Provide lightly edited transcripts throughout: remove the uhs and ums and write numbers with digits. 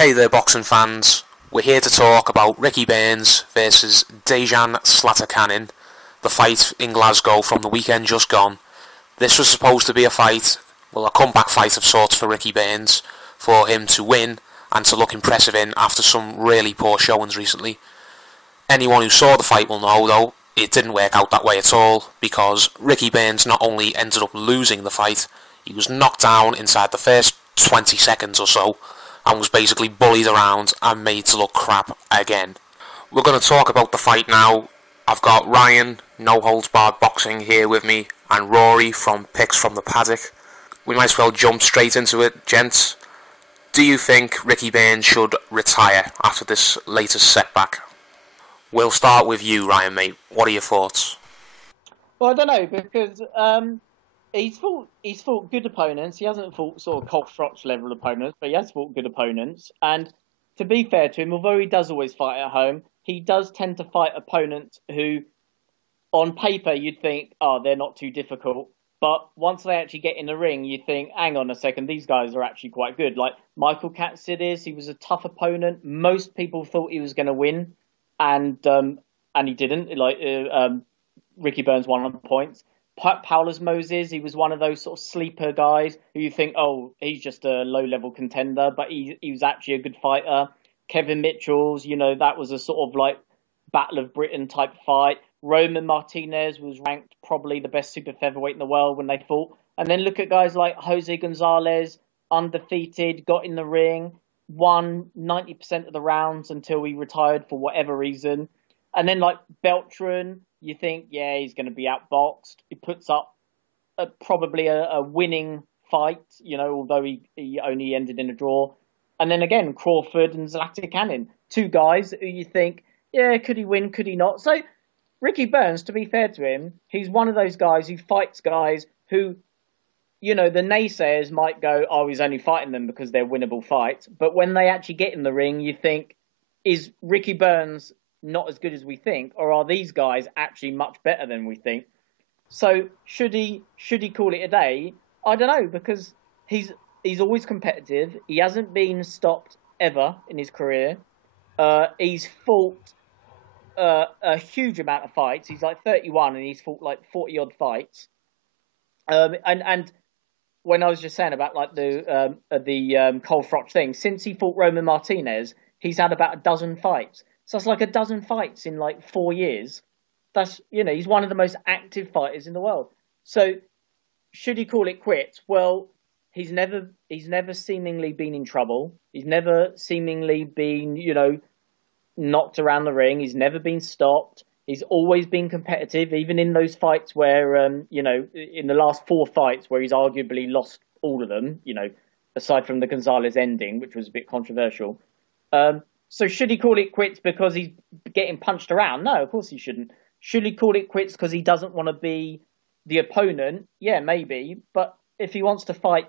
Hey there, boxing fans. We're here to talk about Ricky Burns versus Dejan Zlaticanin, the fight in Glasgow from the weekend just gone. This was supposed to be a fight, well, a comeback fight of sorts for Ricky Burns, for him to win and to look impressive in after some really poor showings recently. Anyone who saw the fight will know, though, it didn't work out that way at all, because Ricky Burns not only ended up losing the fight, he was knocked down inside the first 20 seconds or so, and was basically bullied around and made to look crap again. We're going to talk about the fight now. I've got Ryan, No Holds Barred Boxing, here with me, and Rory from Picks from the Paddock. We might as well jump straight into it, gents. Do you think Ricky Burns should retire after this latest setback? We'll start with you, Ryan, mate. What are your thoughts? Well, I don't know, because he's fought good opponents. He hasn't fought sort of Colt Froch level opponents, but he has fought good opponents. And to be fair to him, although he does always fight at home, he does tend to fight opponents who, on paper, you'd think, oh, they're not too difficult. But once they actually get in the ring, you think, hang on a second, these guys are actually quite good. Like Michael Katsidis, he was a tough opponent. Most people thought he was going to win, and he didn't. Ricky Burns won on points. Paulus Moses, he was one of those sort of sleeper guys who you think, oh, he's just a low-level contender, but he was actually a good fighter. Kevin Mitchell's, that was a sort of like Battle of Britain type fight. Roman Martinez was ranked probably the best super featherweight in the world when they fought. And then look at guys like Jose Gonzalez, undefeated, got in the ring, won 90% of the rounds until he retired for whatever reason. And then like Beltran, you think, yeah, he's going to be outboxed. He puts up probably a winning fight, although he only ended in a draw. And then again, Crawford and Zlaticanin, two guys who you think, yeah, could he win, could he not? So Ricky Burns, to be fair to him, he's one of those guys who fights guys who, the naysayers might go, oh, he's only fighting them because they're winnable fights. But when they actually get in the ring, you think, is Ricky Burns not as good as we think, or are these guys actually much better than we think? So should he call it a day? I don't know, because he's always competitive. He hasn't been stopped ever in his career. He's fought a huge amount of fights. He's like 31 and he's fought like 40 odd fights. And when I was just saying about like the Cole Froch thing, since he fought Roman Martinez, he's had about a dozen fights. So it's like a dozen fights in like 4 years. That's, he's one of the most active fighters in the world. So should he call it quits? Well, he's never seemingly been in trouble. He's never seemingly been, knocked around the ring. He's never been stopped. He's always been competitive, even in those fights where, in the last 4 fights where he's arguably lost all of them, aside from the Gonzalez ending, which was a bit controversial. So should he call it quits because he's getting punched around? No, of course he shouldn't. Should he call it quits because he doesn't want to be the opponent? Yeah, maybe. But if he wants to fight,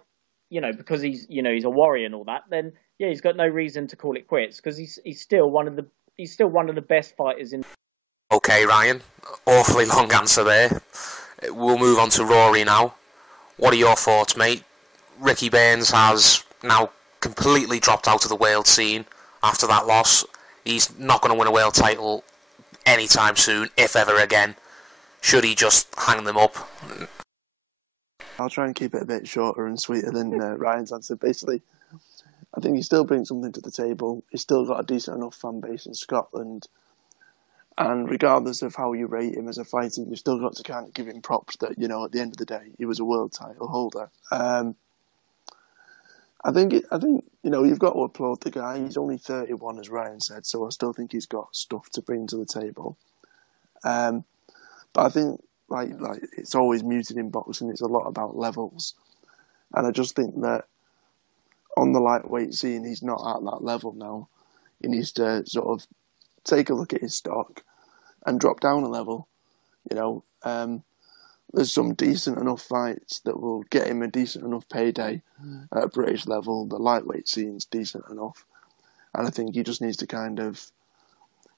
because he's a warrior and all that, then yeah, he's got no reason to call it quits because he's still one of the best fighters in. Okay, Ryan. Awfully long answer there. We'll move on to Rory now. What are your thoughts, mate? Ricky Burns has now completely dropped out of the world scene after that loss. He's not going to win a world title anytime soon, if ever again. Should he just hang them up? I'll try and keep it a bit shorter and sweeter than Ryan's answer. Basically, I think he still brings something to the table. He's still got a decent enough fan base in Scotland. And regardless of how you rate him as a fighter, you've still got to kind of give him props that, at the end of the day, he was a world title holder. I think you've got to applaud the guy. He's only 31, as Ryan said, so I still think he's got stuff to bring to the table. But I think like it's always muted in boxing. It's a lot about levels, and I just think that on the lightweight scene, he's not at that level now. He needs to sort of take a look at his stock and drop down a level. There's some decent enough fights that will get him a decent enough payday at a British level. The lightweight scene's decent enough. And I think he just needs to kind of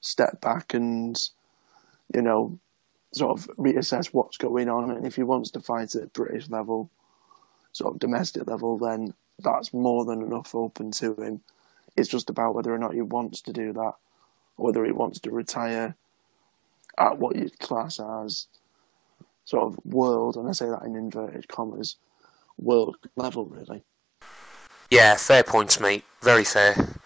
step back and, sort of reassess what's going on. And if he wants to fight at British level, sort of domestic level, then that's more than enough open to him. It's just about whether or not he wants to do that, or whether he wants to retire at what you'd class as sort of world, and I say that in inverted commas, world level, really. Yeah, fair points, mate. Very fair.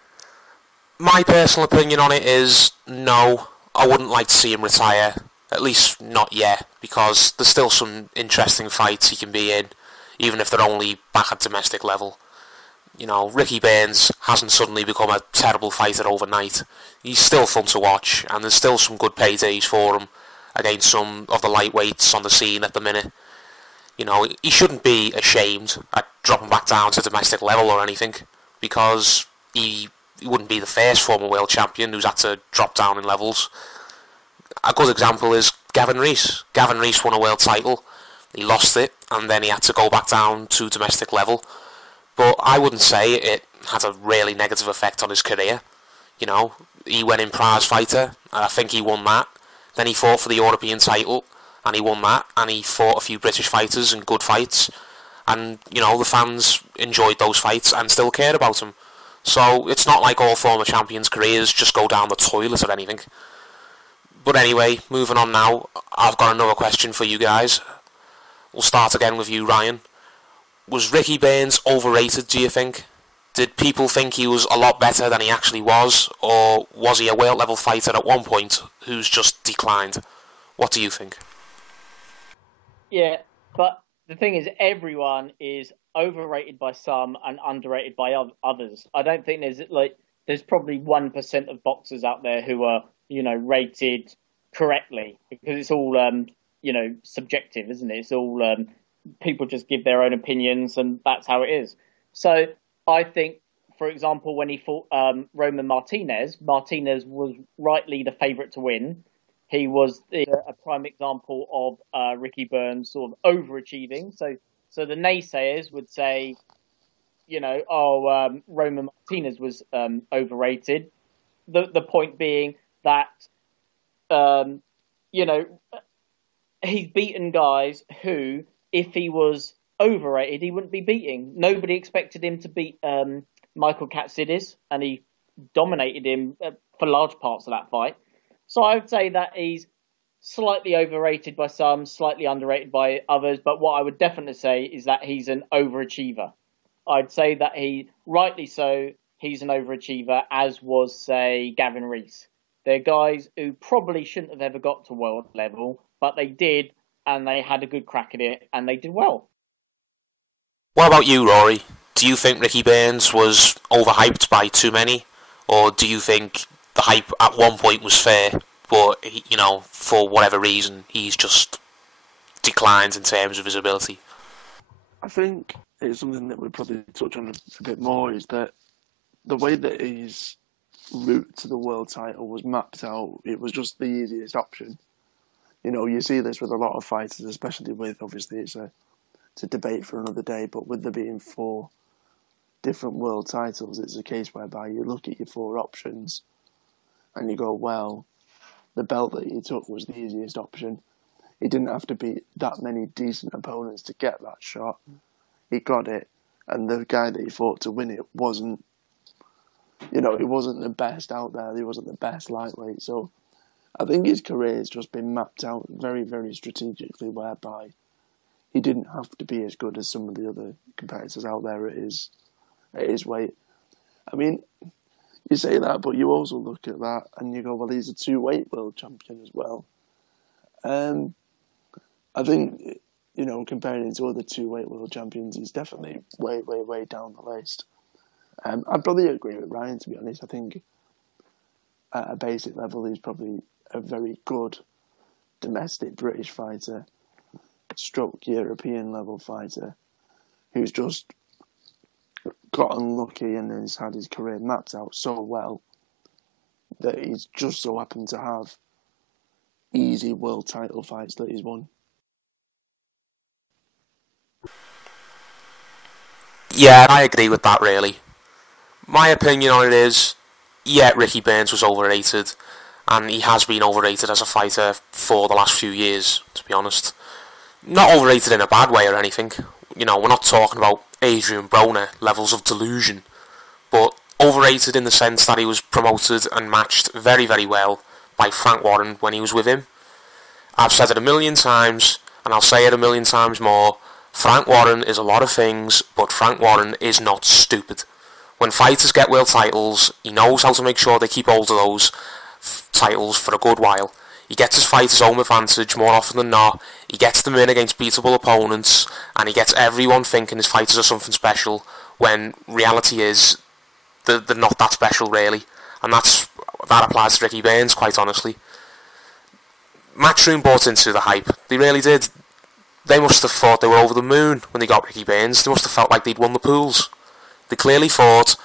My personal opinion on it is no, I wouldn't like to see him retire. At least not yet, because there's still some interesting fights he can be in, even if they're only back at domestic level. You know, Ricky Burns hasn't suddenly become a terrible fighter overnight. He's still fun to watch, and there's still some good paydays for him against some of the lightweights on the scene at the minute. You know, he shouldn't be ashamed at dropping back down to domestic level or anything, because he wouldn't be the first former world champion who's had to drop down in levels. A good example is Gavin Rees. Gavin Rees won a world title, he lost it, and then he had to go back down to domestic level. But I wouldn't say it had a really negative effect on his career. You know, he went in prize fighter, and I think he won that. Then he fought for the European title, and he won that. And he fought a few British fighters and good fights. And, you know, the fans enjoyed those fights and still cared about him. So it's not like all former champions' careers just go down the toilet or anything. But anyway, moving on now, I've got another question for you guys. We'll start again with you, Ryan. Was Ricky Burns overrated, do you think? Did people think he was a lot better than he actually was? Or was he a world level fighter at one point who's just declined? What do you think? Yeah, but the thing is, everyone is overrated by some and underrated by others. I don't think there's probably 1% of boxers out there who are, rated correctly, because it's all subjective, isn't it? It's all people just give their own opinions, and that's how it is. So I think, for example, when he fought Roman Martinez was rightly the favourite to win. He was a prime example of Ricky Burns sort of overachieving. So the naysayers would say, Roman Martinez was overrated. The point being that, he's beaten guys who, if he was overrated, he wouldn't be beating. Nobody expected him to beat Michael Katsidis, and he dominated him for large parts of that fight. So I would say that he's slightly overrated by some, slightly underrated by others. But what I would definitely say is that he's an overachiever. I'd say that rightly so, he's an overachiever, as was, say, Gavin Rees. They're guys who probably shouldn't have ever got to world level, but they did, and they had a good crack at it, and they did well. What about you, Rory? Do you think Ricky Burns was overhyped by too many? Or do you think the hype at one point was fair, but, for whatever reason, he's just declined in terms of his ability? I think it's something that we'll probably touch on a bit more, is that the way that his route to the world title was mapped out, it was just the easiest option. You see this with a lot of fighters, especially with, obviously, it's a debate for another day, but with there being 4 different world titles, it's a case whereby you look at your 4 options and you go, well, the belt that he took was the easiest option. He didn't have to beat that many decent opponents to get that shot. He got it, and the guy that he fought to win it wasn't, he wasn't the best out there. He wasn't the best lightweight. So I think his career has just been mapped out very, very strategically, whereby he didn't have to be as good as some of the other competitors out there at his weight. I mean, you say that, but you also look at that and you go, well, he's a 2-weight world champion as well. I think, comparing him to other 2-weight world champions, he's definitely way, way, way down the list. I'd probably agree with Ryan, to be honest. I think at a basic level, he's probably a very good domestic British fighter, stroke European level fighter, who's just got unlucky and has had his career mapped out so well that he's just so happened to have easy world title fights that he's won. Yeah, I agree with that, really. My opinion on it is, yeah, Ricky Burns was overrated, and he has been overrated as a fighter for the last few years, to be honest. Not overrated in a bad way or anything. We're not talking about Adrian Broner levels of delusion, but overrated in the sense that he was promoted and matched very, very well by Frank Warren when he was with him. I've said it a million times, and I'll say it a million times more. Frank Warren is a lot of things, but Frank Warren is not stupid. When fighters get world titles, he knows how to make sure they keep hold of those titles for a good while. He gets his fighters home advantage more often than not. He gets them in against beatable opponents, and he gets everyone thinking his fighters are something special, when reality is they're not that special, really. And that applies to Ricky Burns, quite honestly. Matchroom bought into the hype. They really did. They must have thought they were over the moon when they got Ricky Burns. They must have felt like they'd won the pools. They clearly thought,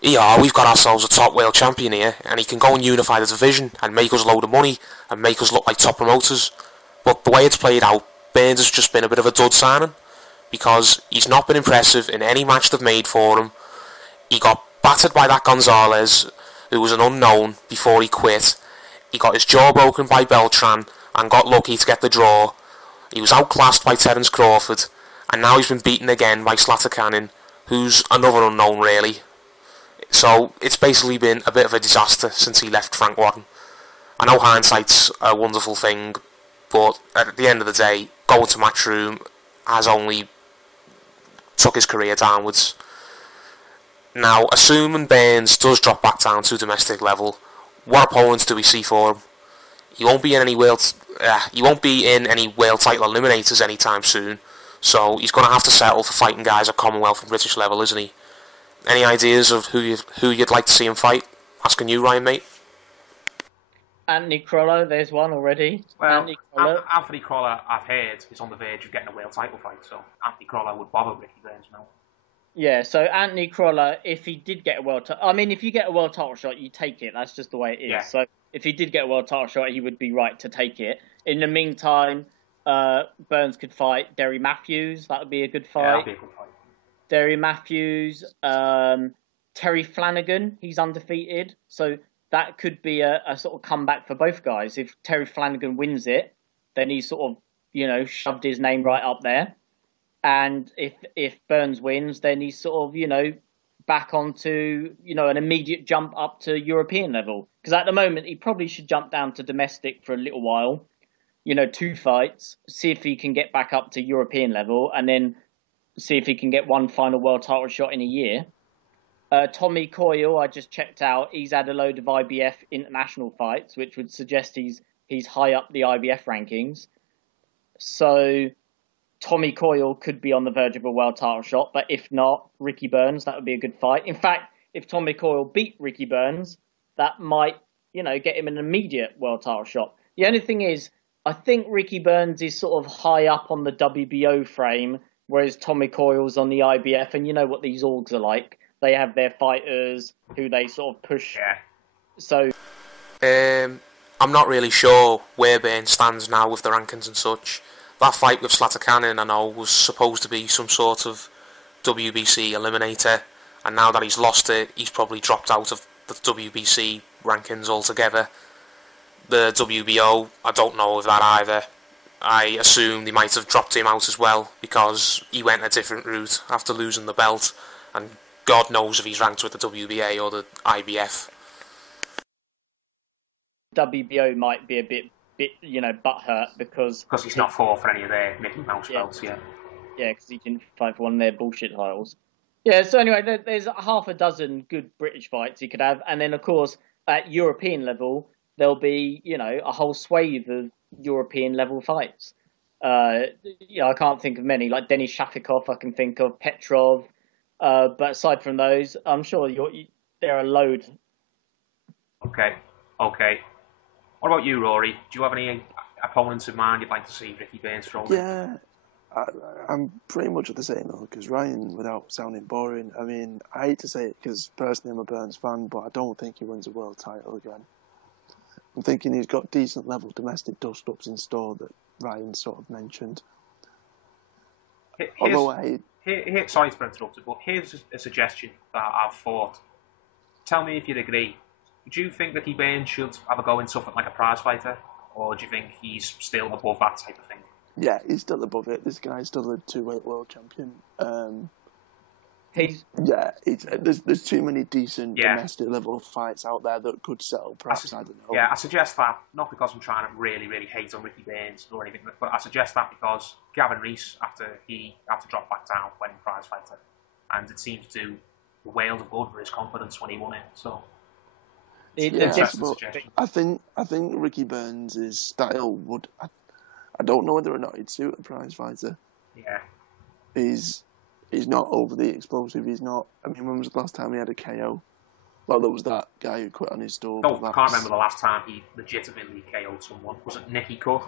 yeah, we've got ourselves a top world champion here, and he can go and unify the division and make us a load of money and make us look like top promoters. But the way it's played out, Burns has just been a bit of a dud signing, because he's not been impressive in any match they've made for him. He got battered by that Gonzalez, who was an unknown, before he quit. He got his jaw broken by Beltran and got lucky to get the draw. He was outclassed by Terence Crawford, and now he's been beaten again by Zlaticanin, who's another unknown, really. So it's basically been a bit of a disaster since he left Frank Warren. I know hindsight's a wonderful thing, but at the end of the day, going to Matchroom has only took his career downwards. Now, assuming Burns does drop back down to domestic level, what opponents do we see for him? He won't be in any world title eliminators anytime soon, so he's going to have to settle for fighting guys at Commonwealth and British level, isn't he? Any ideas of who you'd like to see him fight? Asking you, Ryan, mate. Anthony Crollo, there's one already. Well, Anthony Crollo, I've heard, is on the verge of getting a world title fight, so Anthony Crollo would bother Ricky Burns now. Yeah, so Anthony Crollo, if he did get a world title... I mean, if you get a world title shot, you take it. That's just the way it is. Yeah. So if he did get a world title shot, he would be right to take it. In the meantime, Burns could fight Derry Matthews. That would be a good fight. Yeah, that'd be a good fight. Derry Matthews, Terry Flanagan, he's undefeated. So that could be a sort of comeback for both guys. If Terry Flanagan wins it, then he's sort of, shoved his name right up there. And if Burns wins, then he's sort of, back onto, an immediate jump up to European level. Because at the moment, he probably should jump down to domestic for a little while, 2 fights, see if he can get back up to European level, and then see if he can get one final world title shot in a year. Tommy Coyle, I just checked out, he's had a load of IBF international fights, which would suggest he's high up the IBF rankings. So Tommy Coyle could be on the verge of a world title shot, but if not, Ricky Burns, that would be a good fight. In fact, if Tommy Coyle beat Ricky Burns, that might, get him an immediate world title shot. The only thing is, I think Ricky Burns is sort of high up on the WBO frame, whereas Tommy Coyle's on the IBF, and you know what these orgs are like. They have their fighters who they sort of push. Yeah. So, I'm not really sure where Burns stands now with the rankings and such. That fight with Zlaticanin, I know, was supposed to be some sort of WBC eliminator, and now that he's lost it, he's probably dropped out of the WBC rankings altogether. The WBO, I don't know of that either. I assume they might have dropped him out as well, because he went a different route after losing the belt, and God knows if he's ranked with the WBA or the IBF. WBO might be a bit butthurt because he's not fought for any of their Mickey Mouse belts yet. Yeah, because he didn't fight for one of their bullshit titles. Yeah, so anyway, there's half a dozen good British fights he could have, and then of course at European level there'll be a whole swathe of European level fights. I can't think of many, like Denis Shafikov, I can think of Petrov, but aside from those, I'm sure there are a load. Okay. What about you, Rory? Do you have any opponents in mind you'd like to see Ricky Burns throw? Yeah, I'm pretty much at the same level as Ryan, without sounding boring. I mean, I hate to say it because personally I'm a Burns fan, but I don't think he wins a world title again. I'm thinking he's got decent level domestic dust-ups in store that Ryan sort of mentioned. Sorry to interrupt you, but here's a suggestion that I've thought. Tell me if you'd agree. Do you think Ricky Burns should have a go in something like a prize fighter, or do you think he's still above that type of thing? Yeah, he's still above it. This guy's still a 2-weight world champion. He's Yeah, there's too many decent domestic level fights out there that could sell. Perhaps I don't know. Yeah, I suggest that not because I'm trying to really, really hate on Ricky Burns or anything, but I suggest that because Gavin Rees, after he had to drop back down when prize fighter, and it seemed to do the world of good for his confidence when he won it. So I think Ricky Burns' style would. I don't know whether or not he'd suit a prize fighter. Yeah, he's not overly explosive. He's not. I mean, when was the last time he had a KO? Well, there was that guy who quit on his door. No, I can't remember the last time he legitimately KO'd someone. Was it Nicky Cut?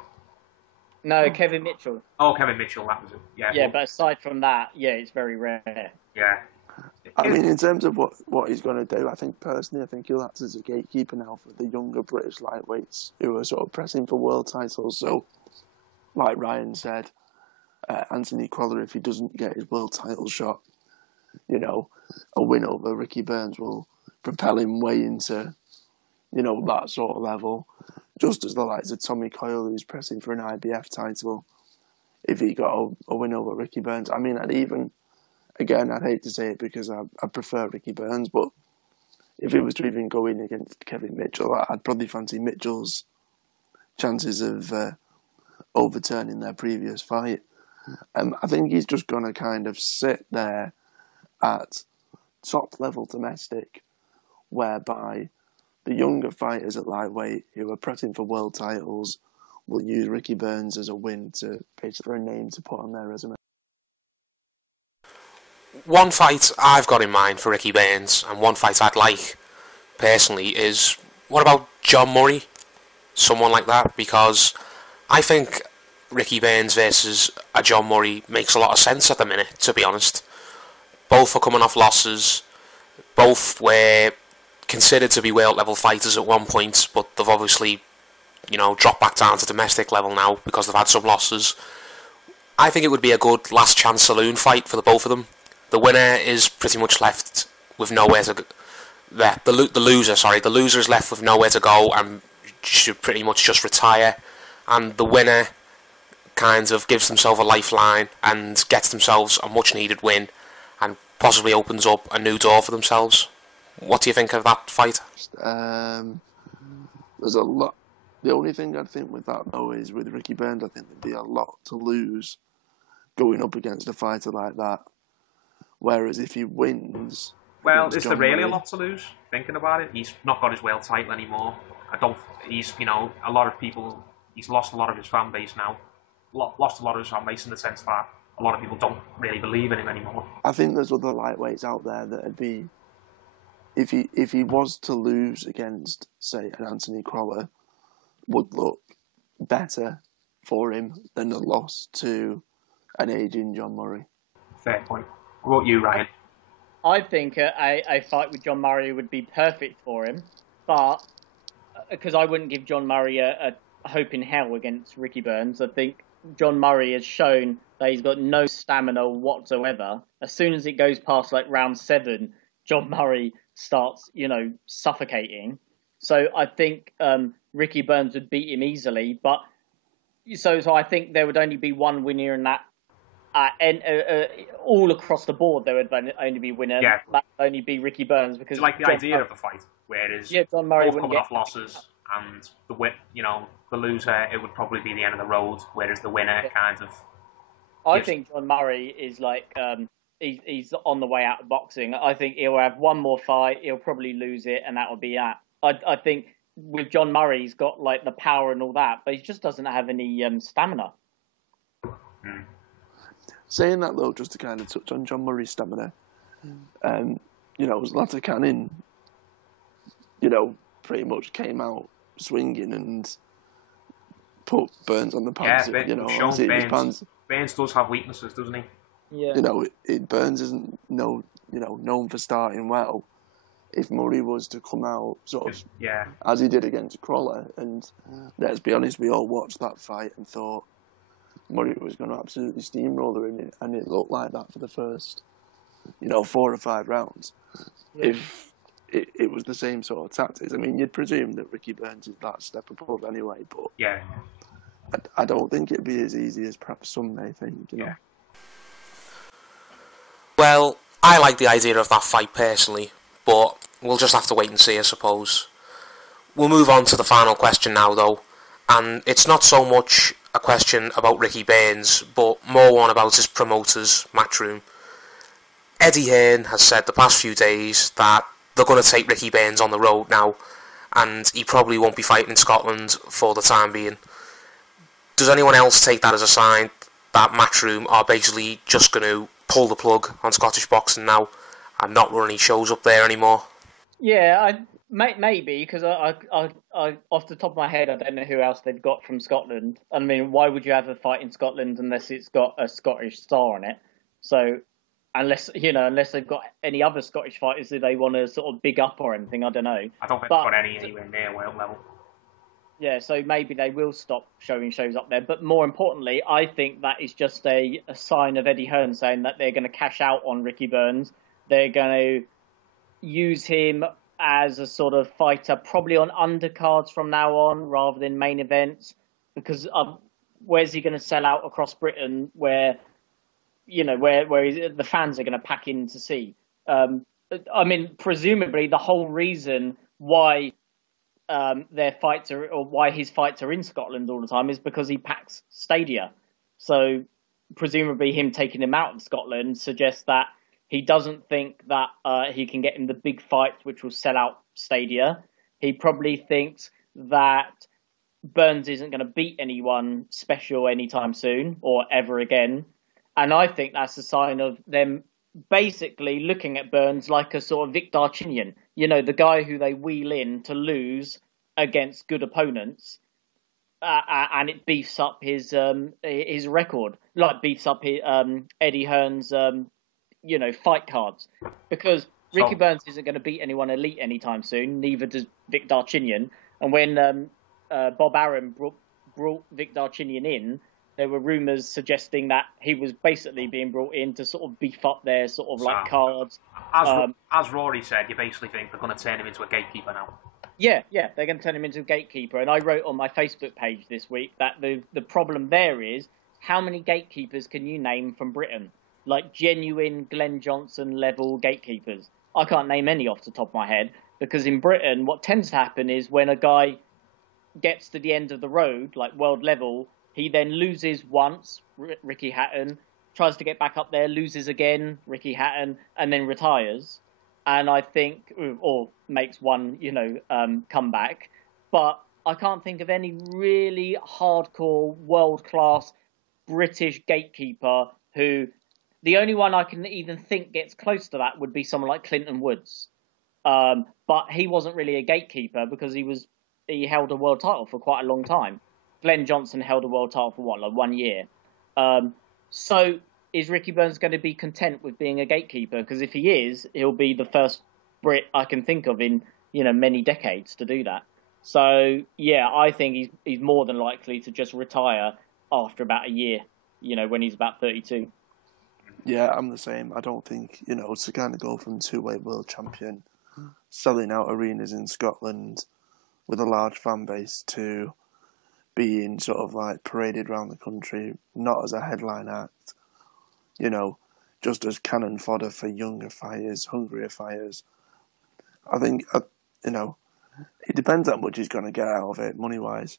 No, Kevin Mitchell. Oh, Kevin Mitchell, that was it. Yeah. Yeah, but aside from that, it's very rare. Yeah. I mean, in terms of what he's going to do, I think he'll act as a gatekeeper now for the younger British lightweights who are sort of pressing for world titles. So, like Ryan said, Anthony Crolla, if he doesn't get his world title shot, a win over Ricky Burns will propel him way into, that sort of level. Just as the likes of Tommy Coyle, who's pressing for an IBF title, if he got a win over Ricky Burns. I mean, I'd hate to say it because I prefer Ricky Burns, but if it was to even go in against Kevin Mitchell, I'd probably fancy Mitchell's chances of overturning their previous fight. I think he's just going to kind of sit there at top level domestic, whereby the younger fighters at lightweight who are pressing for world titles will use Ricky Burns as a win to basically a name to put on their resume. One fight I've got in mind for Ricky Burns, and one fight I'd like personally, is what about John Murray? Someone like that, because I think Ricky Burns versus a John Murray makes a lot of sense at the minute, to be honest. Both are coming off losses. Both were considered to be world level fighters at one point, but they've obviously, dropped back down to domestic level now because they've had some losses. I think it would be a good last chance saloon fight for the both of them. The winner is pretty much left with nowhere to go. The loser is left with nowhere to go and should pretty much just retire. And the winner kind of gives themselves a lifeline and gets themselves a much needed win and possibly opens up a new door for themselves. What do you think of that fight? There's a lot. The only thing I think with that though is with Ricky Burns, I think there'd be a lot to lose going up against a fighter like that. Whereas if he wins, well, is there really a lot to lose? Thinking about it, he's not got his world title anymore. He's a lot of people. He's lost a lot of his fan base now. Lost a lot of his fan base in the sense that a lot of people don't really believe in him anymore. I think there's other lightweights out there that'd be, if he was to lose against, say, an Anthony Crolla, would look better for him than a loss to an aging John Murray. Fair point. What about you, Ryan? I think a fight with John Murray would be perfect for him, but because I wouldn't give John Murray a hope in hell against Ricky Burns. I think John Murray has shown that he's got no stamina whatsoever. As soon as it goes past like round 7, John Murray starts, suffocating. So I think Ricky Burns would beat him easily. But so I think there would only be one winner in that. All across the board, there would only be winner. Yeah. That would only be Ricky Burns because like the idea of the fight, whereas John Murray both coming off losses and the loser, it would probably be the end of the road. Whereas the winner kind of. I think John Murray is like he's on the way out of boxing. I think he'll have one more fight. He'll probably lose it, and that will be it. I think with John Murray, he's got like the power and all that, but he just doesn't have any stamina. Mm. Saying that though, just to kind of touch on John Murray's stamina, Zlaticanin, pretty much came out swinging and put Burns on the pants. Yeah, Burns does have weaknesses, doesn't he? Yeah. Burns isn't known for starting well. If Murray was to come out as he did against Crolla, and let's be honest, we all watched that fight and thought Murray was going to absolutely steamroller in it, and it looked like that for the first, 4 or 5 rounds. Yeah. If it was the same sort of tactics, I mean, you'd presume that Ricky Burns is that step above anyway, but yeah, I don't think it'd be as easy as perhaps some may think. Well, I like the idea of that fight personally, but we'll just have to wait and see, I suppose. We'll move on to the final question now, though, and it's not so much a question about Ricky Burns, but more one about his promoters, Matchroom. Eddie Hearn has said the past few days that they're going to take Ricky Burns on the road now, and he probably won't be fighting in Scotland for the time being. Does anyone else take that as a sign that Matchroom are basically just going to pull the plug on Scottish boxing now and not run any shows up there anymore? Yeah, maybe, because I off the top of my head, I don't know who else they've got from Scotland. I mean, why would you have a fight in Scotland unless it's got a Scottish star on it? So, unless they've got any other Scottish fighters that they want to sort of big up or anything, I don't know. I don't think they've got any anywhere near world level. Yeah, so maybe they will stop showing shows up there. But more importantly, I think that is just a sign of Eddie Hearn saying that they're going to cash out on Ricky Burns. They're going to use him as a sort of fighter, probably on undercards from now on rather than main events. Because where's he going to sell out across Britain where the fans are going to pack in to see? I mean, presumably the whole reason why their fights are, or why his fights are in Scotland all the time, is because he packs stadia. So presumably him taking him out of Scotland suggests that he doesn't think that he can get in the big fights which will sell out stadia. He probably thinks that Burns isn't going to beat anyone special anytime soon or ever again. And I think that's a sign of them basically looking at Burns like a sort of Vic Darcinian, the guy who they wheel in to lose against good opponents, and it beefs up his record, like beefs up Eddie Hearn's fight cards, because Ricky Burns isn't going to beat anyone elite anytime soon. Neither does Vic Darcinian. And when Bob Arum brought Vic Darcinian in, there were rumours suggesting that he was basically being brought in to sort of beef up their sort of like cards. As Rory said, you basically think they're going to turn him into a gatekeeper now. Yeah, they're going to turn him into a gatekeeper. And I wrote on my Facebook page this week that the problem there is, how many gatekeepers can you name from Britain? Like genuine Glenn Johnson level gatekeepers. I can't name any off the top of my head, because in Britain, what tends to happen is when a guy gets to the end of the road, like world level, he then loses once, Ricky Hatton, tries to get back up there, loses again, Ricky Hatton, and then retires. And I think, or makes one, comeback. But I can't think of any really hardcore, world-class British gatekeeper who... The only one I can even think gets close to that would be someone like Clinton Woods. But he wasn't really a gatekeeper because he held a world title for quite a long time. Glenn Johnson held a world title for 1 year. So is Ricky Burns going to be content with being a gatekeeper? Because if he is, he'll be the first Brit I can think of in many decades to do that. So yeah, I think he's more than likely to just retire after about a year. When he's about 32. Yeah, I'm the same. I don't think, to kind of go from two-weight world champion, selling out arenas in Scotland with a large fan base, to being sort of like paraded around the country, not as a headline act, just as cannon fodder for younger fighters, hungrier fighters. I think, it depends how much he's going to get out of it, money-wise.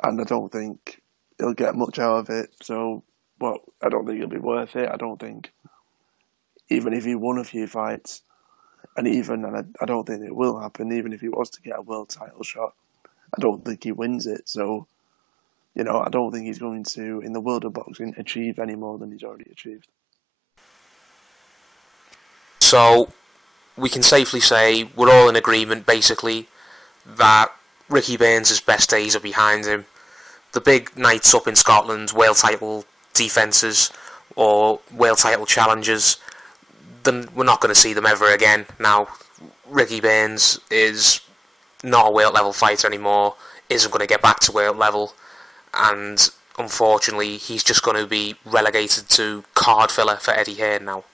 And I don't think he'll get much out of it, so... Well, I don't think it'll be worth it. I don't think, even if he won a few fights, and I don't think it will happen, even if he was to get a world title shot, I don't think he wins it. So, I don't think he's going to, in the world of boxing, achieve any more than he's already achieved. So, we can safely say we're all in agreement, basically, that Ricky Burns' best days are behind him. The big nights up in Scotland, world title defences or world title challenges, then we're not going to see them ever again. Now, Ricky Burns is not a world level fighter anymore, isn't going to get back to world level, and unfortunately he's just going to be relegated to card filler for Eddie Hearn now.